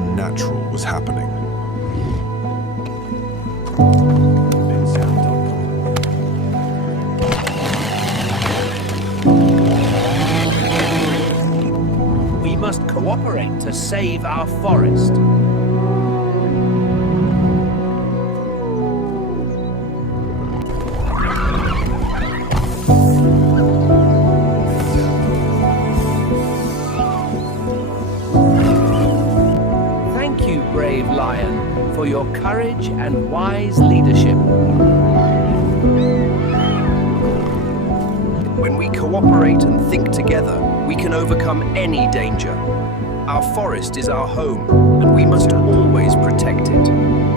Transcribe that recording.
unnatural was happening. We must cooperate to save our forest. Thank you, brave lion, for your courage and wise leadership. When we cooperate and think together, we can overcome any danger. Our forest is our home, and we must all